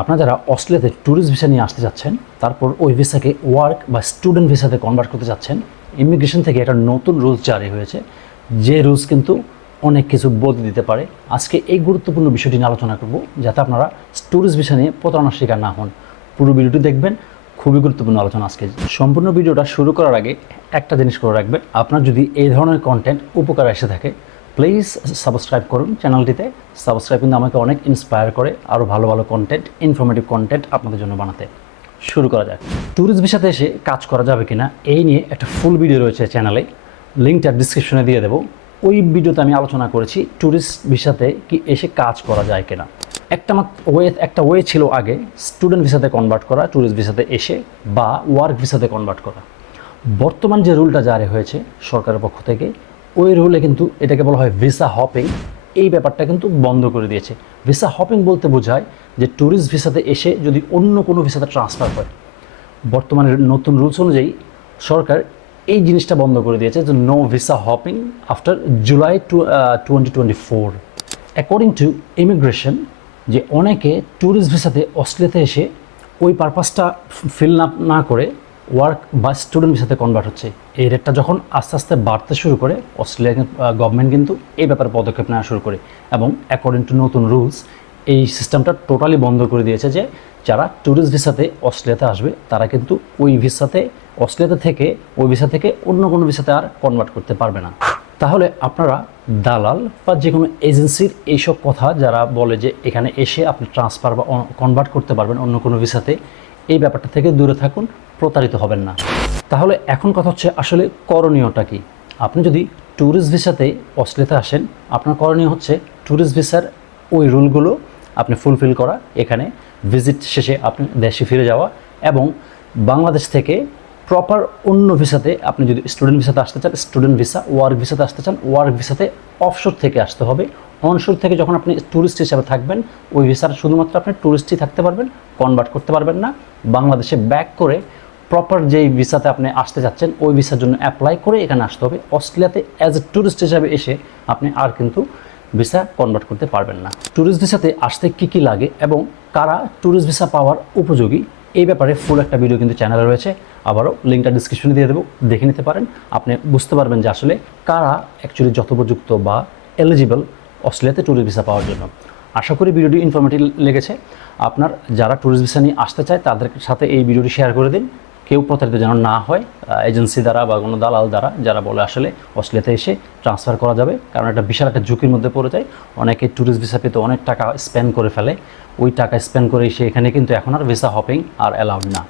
আপনারা যারা অস্ট্রেলিয়াতে ট্যুরিস্ট ভিসা নিয়ে আসতে যাচ্ছেন, তারপর ওই ভিসাকে ওয়ার্ক বা স্টুডেন্ট ভিসাতে কনভার্ট করতে যাচ্ছেন ইমিগ্রেশন থেকে একটা নতুন রুলস জারি হয়েছে, যে রুলস কিন্তু অনেক কিছু বদলে দিতে পারে। আজকে এই গুরুত্বপূর্ণ বিষয়টি নিয়ে আলোচনা করব, যাতে আপনারা ট্যুরিস্ট ভিসা নিয়ে প্রতারণার শিকার না হন। পুরো ভিডিওটি দেখবেন, খুবই গুরুত্বপূর্ণ আলোচনা আজকে। সম্পূর্ণ ভিডিওটা শুরু করার আগে একটা জিনিস করে রাখবেন, আপনার যদি এই ধরনের কন্টেন্ট উপকার এসে থাকে প্লিজ সাবস্ক্রাইব করুন চ্যানেলটিতে। সাবস্ক্রাইব কিন্তু আমাকে অনেক ইন্সপায়ার করে আরও ভালো ভালো কন্টেন্ট ইনফরমেটিভ কন্টেন্ট আপনাদের জন্য বানাতে। শুরু করা যাক। ট্যুরিস্ট ভিসাতে এসে কাজ করা যাবে কিনা, এই নিয়ে একটা ফুল ভিডিও রয়েছে চ্যানেলে লিঙ্কটা ডিসক্রিপশনে দিয়ে দেবো। ওই ভিডিওতে আমি আলোচনা করেছি ট্যুরিস্ট ভিসাতে কি এসে কাজ করা যায় কিনা। একটা ওয়ে একটা ওয়ে ছিল আগে স্টুডেন্ট ভিসাতে কনভার্ট করা ট্যুরিস্ট ভিসাতে এসে বা ওয়ার্ক ভিসাতে কনভার্ট করা। বর্তমান যে রুলটা জারি হয়েছে সরকারের পক্ষ থেকে ওই রুলে কিন্তু এটাকে বলা হয় ভিসা হপিং এই ব্যাপারটা কিন্তু বন্ধ করে দিয়েছে। ভিসা হপিং বলতে বোঝায় যে ট্যুরিস্ট ভিসাতে এসে যদি অন্য কোনো ভিসাতে ট্রান্সফার হয়। বর্তমানে নতুন রুলস অনুযায়ী সরকার এই জিনিসটা বন্ধ করে দিয়েছে যে no visa hopping after July two twenty twenty four according to immigration যে অনেকে ট্যুরিস্ট ভিসাতে অস্ট্রেলিয়াতে এসে ওই পারপাসটা ফিল না না করে ওয়ার্ক বা স্টুডেন্ট ভিসাতে কনভার্ট হচ্ছে, এই রেটটা যখন আস্তে আস্তে বাড়তে শুরু করে অস্ট্রেলিয়ান গভর্নমেন্ট কিন্তু এই ব্যাপারে পদক্ষেপ নেওয়া শুরু করে এবং অ্যাকর্ডিং টু নতুন রুলস এই সিস্টেমটা টোটালি বন্ধ করে দিয়েছে যে, যারা ট্যুরিস্ট ভিসাতে অস্ট্রেলিয়াতে আসবে, তারা কিন্তু ওই ভিসাতে অস্ট্রেলিয়াতে থেকে ওই ভিসা থেকে অন্য কোনো ভিসাতে আর কনভার্ট করতে পারবে না। তাহলে আপনারা দালাল বা যে কোনো এজেন্সির এইসব কথা যারা বলে যে, এখানে এসে আপনি ট্রান্সফার বা কনভার্ট করতে পারবেন অন্য কোনো ভিসাতে এই ব্যাপারটা থেকে দূরে থাকুন, প্রতারিত হবেন না। তাহলে এখন কথা হচ্ছে আসলে করণীয়টা কি? আপনি যদি ট্যুরিস্ট ভিসাতে অস্ট্রেলিয়াতে আসেন, আপনার করণীয় হচ্ছে ট্যুরিস্ট ভিসার ওই রুলগুলো আপনি ফুলফিল করা, এখানে ভিজিট শেষে আপনি দেশে ফিরে যাওয়া এবং বাংলাদেশ থেকে প্রপার অন্য ভিসাতে আপনি যদি স্টুডেন্ট ভিসাতে আসতে চান স্টুডেন্ট ভিসা ওয়ার্ক ভিসাতে আসতে চান ওয়ার্ক ভিসাতে অফশোর থেকে আসতে হবে অনশোর থেকে যখন আপনি ট্যুরিস্ট হিসাবে থাকবেন, ওই ভিসার শুধুমাত্র আপনি ট্যুরিস্টই থাকতে পারবেন কনভার্ট করতে পারবেন না। বাংলাদেশে ব্যাক করে প্রপার যেই ভিসাতে আপনি আসতে চাচ্ছেন, ওই ভিসার জন্য অ্যাপ্লাই করে এখানে আসতে হবে। অস্ট্রেলিয়াতে অ্যাজ এ ট্যুরিস্ট হিসাবে এসে আপনি আর কিন্তু ভিসা কনভার্ট করতে পারবেন না। ট্যুরিস্ট ভিসাতে আসতে কী কী লাগে এবং কারা ট্যুরিস্ট ভিসা পাওয়ার উপযোগী, এই ব্যাপারে ফুল একটা ভিডিও কিন্তু চ্যানেলে রয়েছে। আবারও লিঙ্কটা ডিসক্রিপশনে দিয়ে দেবো, দেখে নিতে পারেন। আপনি বুঝতে পারবেন যে আসলে কারা অ্যাকচুয়ালি যথোপযুক্ত বা এলিজিবল অস্ট্রেলিয়াতে ট্যুরিস্ট ভিসা পাওয়ার জন্য। আশা করি ভিডিওটি ইনফরমেটিভ লেগেছে। আপনার যারা ট্যুরিস্ট ভিসা নিয়ে আসতে চায়, তাদের সাথে এই ভিডিওটি শেয়ার করে দিন। কেউ প্রতারিত যেন না হয় এজেন্সি দ্বারা বা কোনো দালাল দ্বারা যারা বলে আসলে অস্ট্রেলিয়াতে এসে ট্রান্সফার করা যাবে। কারণ একটা বিশাল একটা ঝুঁকির মধ্যে পড়ে যায়। অনেকে ট্যুরিস্ট ভিসা পেতে অনেক টাকা স্পেন্ড করে ফেলে। ওই টাকা স্পেন্ড করে এসে এখানে কিন্তু এখন আর ভিসা হপিং আর অ্যালাউড না।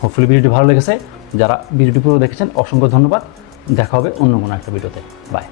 হোপফুলি ভিডিওটি ভালো লেগেছে। যারা ভিডিওটি পুরো দেখেছেন, অসংখ্য ধন্যবাদ। দেখা হবে অন্য কোনো একটা ভিডিওতে। বাই